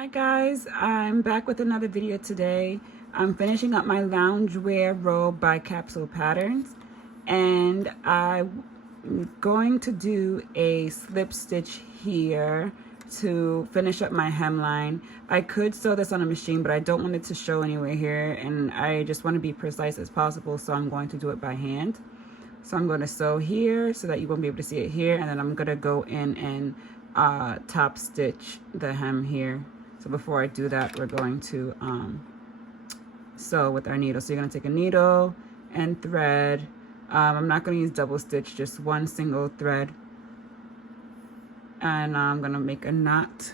Hi guys, I'm back with another video today. I'm finishing up my loungewear robe by Capsule Patterns, and I'm going to do a slip stitch here to finish up my hemline. I could sew this on a machine, but I don't want it to show anywhere here, and I just want to be precise as possible, so I'm going to do it by hand. So I'm going to sew here so that you won't be able to see it here, and then I'm going to go in and top stitch the hem here. So before I do that, we're going to sew with our needle. So you're going to take a needle and thread. I'm not going to use double stitch, just one single thread. And I'm going to make a knot.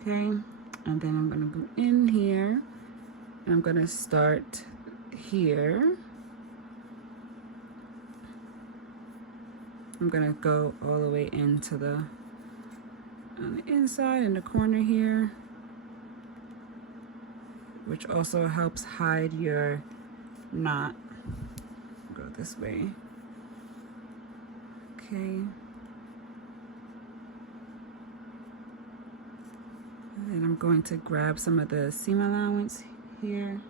Okay, and then I'm going to go in here. And I'm going to start here. I'm going to go all the way into the on the inside in the corner here, which also helps hide your knot. Go this way. Okay. And then I'm going to grab some of the seam allowance here.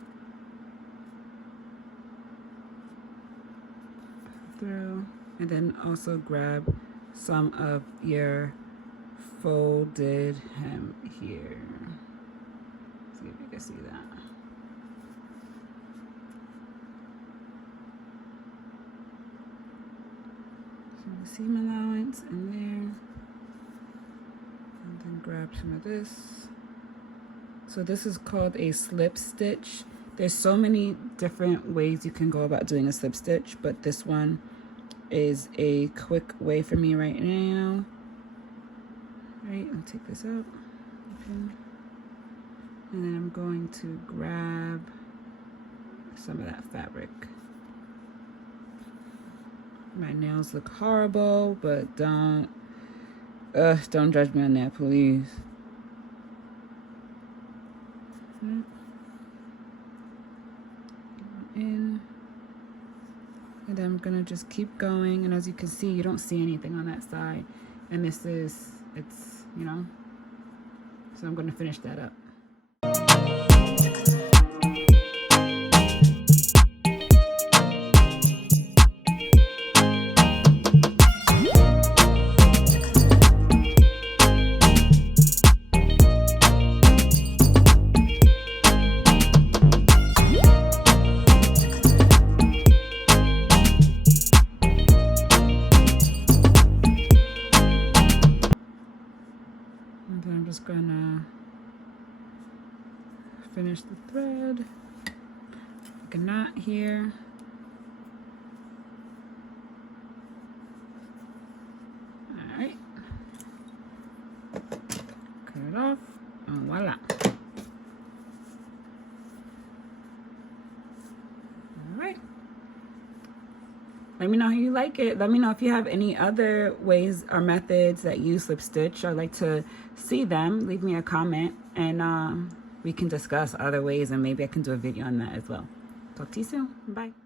Through. And then also grab some of your folded hem here. See if you can see that. Some seam allowance in there. And then grab some of this. So this is called a slip stitch. There's so many different ways you can go about doing a slip stitch, but this one is a quick way for me right now. Right, I'll take this out. Okay. And then I'm going to grab some of that fabric. My nails look horrible, but don't judge me on that, please. In. And then I'm gonna just keep going, and as you can see, you don't see anything on that side. And this is, it's, you know, so I'm gonna finish that up. I'm just gonna finish the thread, make a knot here. All right, cut it off, and voila. All right. Let me know how you like it. Let me know if you have any other ways or methods that you slip stitch. I'd like to see them. Leave me a comment, and we can discuss other ways, and maybe I can do a video on that as well. Talk to you soon. Bye.